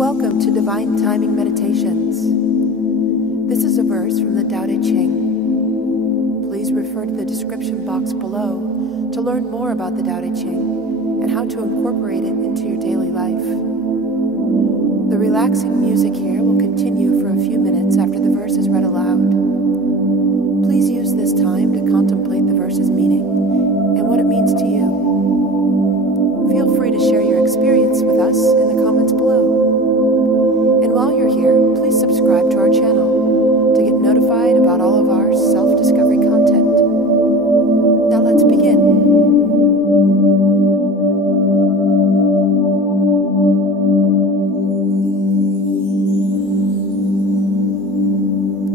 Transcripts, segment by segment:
Welcome to Divine Timing Meditations. This is a verse from the Tao Te Ching. Please refer to the description box below to learn more about the Tao Te Ching and how to incorporate it into your daily life. The relaxing music here will continue for a few minutes after the verse is read aloud. Please use this time to contemplate the verse's meaning and what it means to you. Feel free to share your experience with us in the comments below. And while you're here, please subscribe to our channel to get notified about all of our self-discovery content. Now let's begin.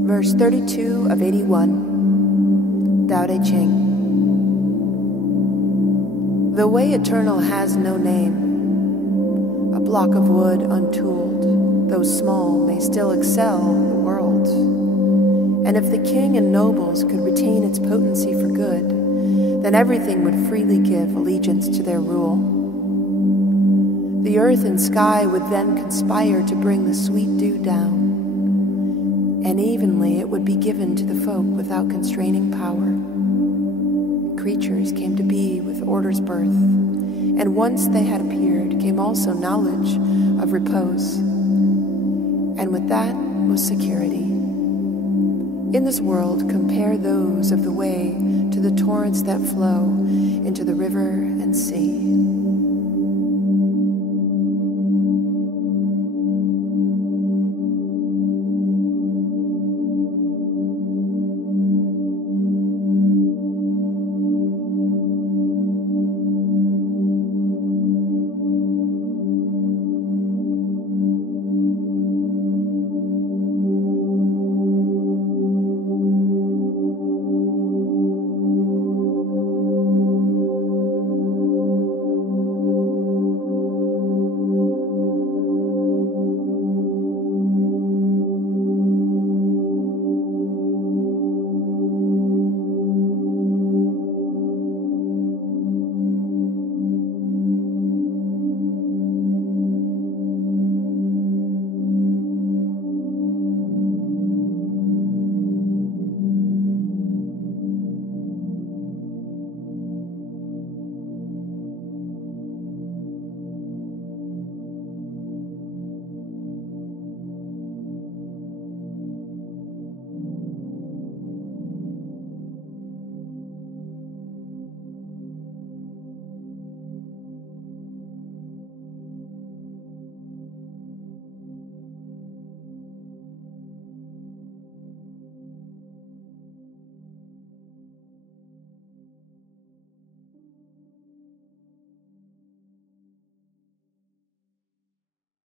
Verse 32 of 81, Tao Te Ching. The way eternal has no name. A block of wood untooled, though small, may still excel the world. And if the king and nobles could retain its potency for good, then everything would freely give allegiance to their rule. The earth and sky would then conspire to bring the sweet dew down, and evenly it would be given to the folk without constraining power. Creatures came to be with order's birth, and once they had appeared came also knowledge of repose, and with that was security. In this world, compare those of the way to the torrents that flow into the river and sea.